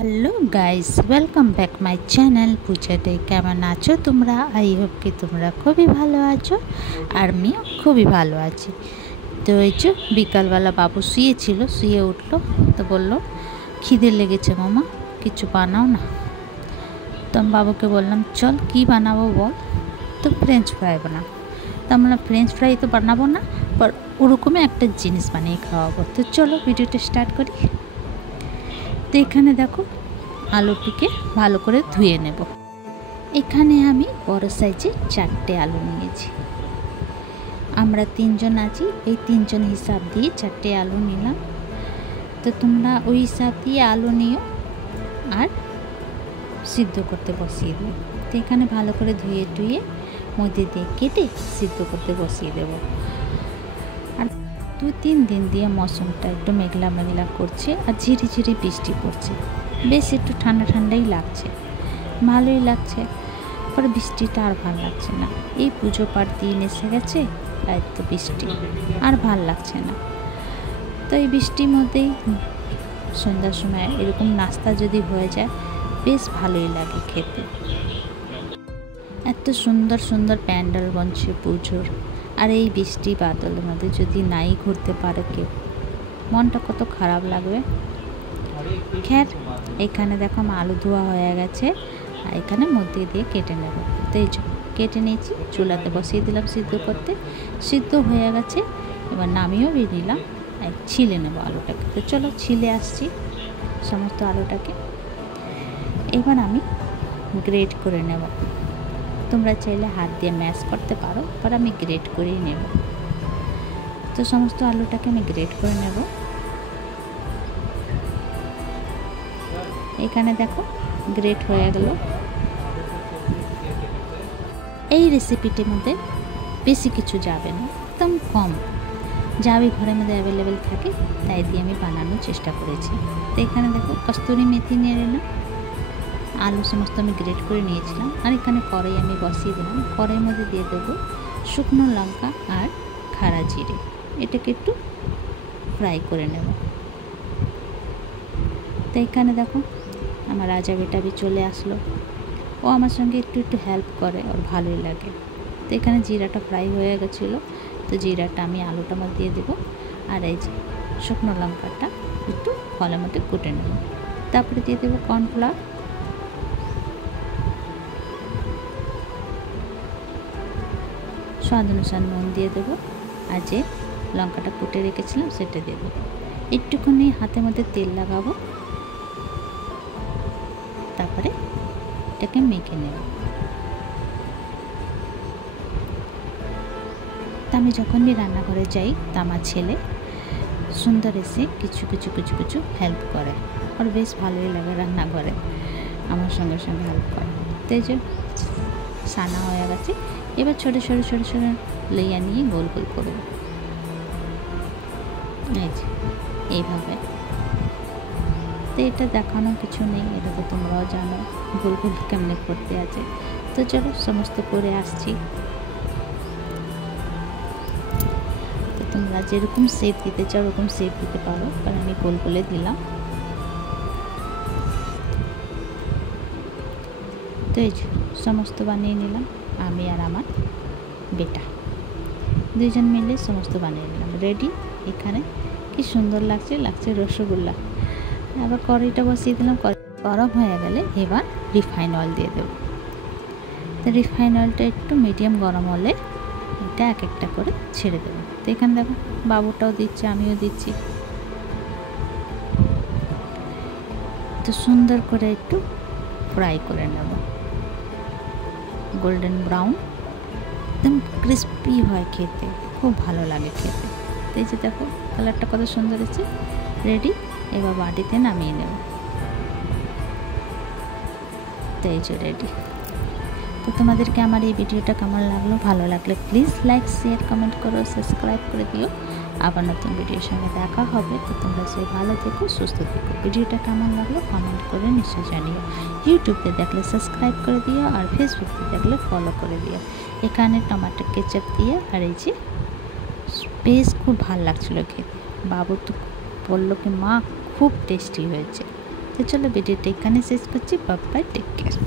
Hello guys, welcome back my channel Puja day. কেমন আছো তোমরা? আই হোপ কি তোমরা খুবই ভালো আছো, আর আমিও খুবই ভালো আছি। তো এই যে বিকালবেলা বাবু শুয়ে উঠলো, তো বললো খিদে লেগেছে মামা, কিছু বানাও না। তো আমি বাবুকে বললাম চল কি বানাবো বল। তো ফ্রেঞ্চ ফ্রাই বানাও। তো আমরা ফ্রেঞ্চ ফ্রাই তো বানাবো না, पर ওরকমই একটা জিনিস বানিয়ে খাওয়াবো। তো চলো ভিডিওটা স্টার্ট করি। তো এখানে দেখো আলুটিকে ভালো করে ধুয়ে নেব। এখানে আমি বড় সাইজে 4টে আলু নিয়েছি। আমরা 3জন আছি, এই 3জন হিসাব দিয়ে 4টে আলু নিলাম। তো তোমরা ওই হিসাব দিয়ে আলু নিও আর সিদ্ধ করতে বসিয়ে দিও। তো এখানে ভালো করে ধুয়ে মধ্যে দিয়ে কেটে সিদ্ধ করতে বসিয়ে দেব। আর 2-3 দিন দিয়ে মৌসুমটা একটু মেঘলা মেঘলা করছে আর ঝিরিঝিরি বৃষ্টি পড়ছে, বেশ একটু ঠান্ডা ঠান্ডাই লাগছে, ভালোই লাগছে। পরে বৃষ্টিটা আর ভালো লাগছে না। এই পুজো পাঠ দিন এসে গেছে, তাই তো বৃষ্টি আর ভাল লাগছে না। তো এই বৃষ্টির মধ্যেই সন্ধ্যার সময় এরকম নাস্তা যদি হয়ে যায় বেশ ভালোই লাগে খেতে। এত সুন্দর সুন্দর প্যান্ডেল বনছে পুজোর, আর এই বৃষ্টি বাদলের মধ্যে যদি নাই ঘুরতে পারে কেউ, মনটা কত খারাপ লাগবে। খের এখানে দেখো আলু ধোয়া হয়ে গেছে, আর এখানে মধ্যে দিয়ে কেটে নেব। তো এই কেটে নিয়েছি, চুলাতে বসিয়ে দিলাম সিদ্ধ করতে। সিদ্ধ হয়ে গেছে, এবার নামিয়েও নিলাম, আর ছিলে নেব আলুটাকে। তো চলো ছিলে আসছি সমস্ত আলুটাকে। এবার আমি গ্রেট করে নেব। তোমরা চাইলে হাত দিয়ে ম্যাশ করতে পারো, पर আমি গ্রেট করেই নেব। তো সমস্ত আলুটাকে আমি গ্রেট করে নেব। এখানে দেখো গ্রেট হয়ে গেল। এই রেসিপিটির মধ্যে বেশি কিছু যাবে না, একদম কম যাবে ঘরের মধ্যে অ্যাভেলেবেল থাকে, তাই দিয়ে আমি বানানোর চেষ্টা করেছি। তো এখানে দেখো কস্তুরি মেথি নিয়ে নিলাম, আলু সমস্ত আমি গ্রেট করে নিয়েছিলাম। আর এখানে কড়াই আমি বসিয়ে দিলাম। কড়াইয়ের মধ্যে দিয়ে দেবো শুকনো লঙ্কা আর খাড়া জিরে। এটাকে একটু ফ্রাই করে নেব। তো এখানে দেখো আমার রাজা বেটাবি চলে আসলো, ও আমার সঙ্গে একটু হেল্প করে, ওর ভালোই লাগে। তো এখানে জিরাটা ফ্রাই হয়ে গেছিলো, তো জিরাটা আমি আলুটার মধ্যে দিয়ে দেবো। আর এই যে শুকনো লঙ্কাটা একটু ফলের মধ্যে কুটে নেব। তারপরে দিয়ে দেবো কর্নফ্লাওয়ার, স্বাদ অনুসার নুন দিয়ে দেবো, আর যে লঙ্কাটা কুটে রেখেছিলাম সেটা দিয়ে দেবো। একটুখানি হাতের মধ্যে তেল লাগাবো, তারপরে এটাকে মেখে নেব। তা আমি যখনই রান্নাঘরে যাই, তা আমার ছেলে সুন্দর এসে কিছু হেল্প করে, আর বেশ ভালোই লাগে রান্নাঘরে আমার সঙ্গে হেল্প করে। তো এই যে সানা হয়ে গেছে, এবার ছোটো লেয়া নিয়ে গোল গোল করব। এই যে এইভাবে। তো এটা দেখানো কিছু নেই, এটা তো তোমরাও জানো গোল গোল কেমনে করতে আছে। তো চলো সমস্ত করে আসছি। তো তোমরা যেরকম শেপ দিতে চাও ওরকম শেপ দিতে পারো, কারণ আমি গোল গোলে দিলাম। তো এই যে সমস্ত বানিয়ে নিলাম, আমি আর আমার বেটা 2জন মিলে সমস্ত বানিয়ে নিলাম। রেডি। এখানে কি সুন্দর লাগছে রসগোল্লা। আবার কড়াইটা বসিয়ে দিলাম, গরম হয়ে গেলে এবার রিফাইন অয়েল দিয়ে দেবো। তো রিফাইন অয়েলটা একটু মিডিয়াম গরম হলে এটা এক একটা করে ছেড়ে দেবো। তো এখানে দেখো বাবুটাও দিচ্ছে, আমিও দিচ্ছি। তো সুন্দর করে একটু ফ্রাই করে নেব, গোল্ডেন ব্রাউন, একদম ক্রিস্পি হয় খেতে, খুব ভালো লাগে খেতে। তো এই যে দেখো কালারটা কত সুন্দর এসেছে। রেডি। এবার বাটিতে নামিয়ে নেব। তো এই যে রেডি। তো তোমাদেরকে আমার এই ভিডিওটা কেমন লাগলো? ভালো লাগলে প্লিজ লাইক, শেয়ার, কমেন্ট করো, সাবস্ক্রাইব করে দিও। আবার নতুন ভিডিওর সঙ্গে দেখা হবে। তো তোমরা সে ভালো থেকো, সুস্থ থেকো। ভিডিওটা কেমন লাগলো কমেন্ট করে নিশ্চয়ই জানিও। ইউটিউবে দেখলে সাবস্ক্রাইব করে দিও, আর ফেসবুকে দেখলে ফলো করে দিও। এখানে টমেটো কেচাপ দিয়ে, আর এই যে বেশ খুব ভালো লাগছিলো খেতে। বাবু তো বললো কি মা খুব টেস্টি হয়েছে। তো চলো ভিডিওটা এখানে শেষ করছি। Bye bye, take care.